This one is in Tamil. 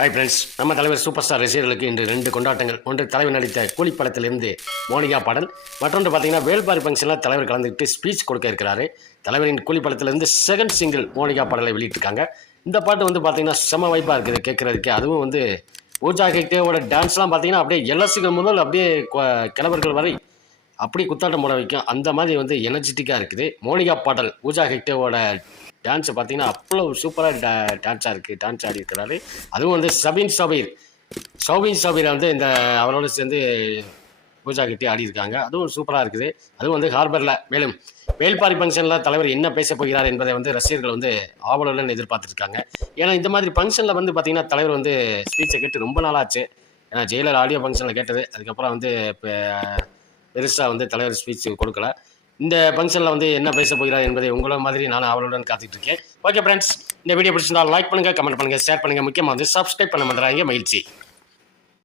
ஹாய் ஃப்ரெண்ட்ஸ் நம்ம தலைவர் சூப்பர் ஸ்டார் ரசிகர்களுக்கு இன்று ரெண்டு கொண்டாட்டங்கள். ஒன்று தலைவர் நடித்த கூலிப்படத்திலிருந்து மோனிகா பாடல். மற்றொன்று பார்த்தீங்கன்னா வேல்பாரி ஃபங்க்ஷனில் தலைவர் கலந்துக்கிட்டு ஸ்பீச் கொடுக்க இருக்கிறாரு. தலைவரின் கூலிப்படத்திலிருந்து செகண்ட் சிங்கிள் மோனிகா பாடலை வெளியிட்டிருக்காங்க. இந்த பாட்டு வந்து பார்த்தீங்கன்னா செம வாய்ப்பாக இருக்குது கேட்குறதுக்கு அதுவும் வந்து பூஜா ஹெக்டேவோட டான்ஸ்லாம் பார்த்தீங்கன்னா அப்படியே எலசிகள் முதல் அப்படியே கிழவர்கள் வரை அப்படி குத்தாட்டம் போட வைக்கும். அந்த மாதிரி வந்து எனர்ஜெட்டிக்காக இருக்குது. மோனிகா பாடல் பூஜா ஹெக்டேவோட டான்ஸை பார்த்தீங்கன்னா அவ்வளோ சூப்பராக டா டான்ஸாக இருக்குது டான்ஸ் ஆடி இருக்கிறாரு. அதுவும் வந்து சபீன் சபீர். சௌபின் சபீர் வந்து இந்த அவரோட சேர்ந்து பூஜா கட்டி ஆடி இருக்காங்க. அதுவும் சூப்பராக இருக்குது. அதுவும் வந்து ஹார்பரில் மேலும் வேல்பாரி ஃபங்க்ஷனில் தலைவர் என்ன பேச போகிறார் என்பதை வந்து ரசிகர்கள் வந்து ஆவலுடன் எதிர்பார்த்துருக்காங்க. ஏன்னா இந்த மாதிரி ஃபங்க்ஷனில் வந்து பார்த்திங்கன்னா தலைவர் வந்து ஸ்பீச்சை கேட்டு ரொம்ப நாளாச்சு. ஏன்னா ஜெயிலர் ஆடியோ ஃபங்க்ஷனில் கேட்டது. அதுக்கப்புறம் வந்து இப்போ பெருசாக வந்து தலைவர் ஸ்பீச் கொடுக்கல. இந்த ஃபங்க்ஷனில் வந்து என்ன பேச போகிறார் என்பதை உங்களை மாதிரி நான் அவளுடன் காத்துட்டு இருக்கேன். ஓகே ஃப்ரெண்ட்ஸ் இந்த வீடியோ பிடிச்சிருந்தா லைக் பண்ணுங்கள் கமெண்ட் பண்ணுங்கள் ஷேர் பண்ணுங்கள் முக்கியமாக வந்து சப்ஸ்கிரைப் பண்ண மாட்டேறாங்க மகிழ்ச்சி.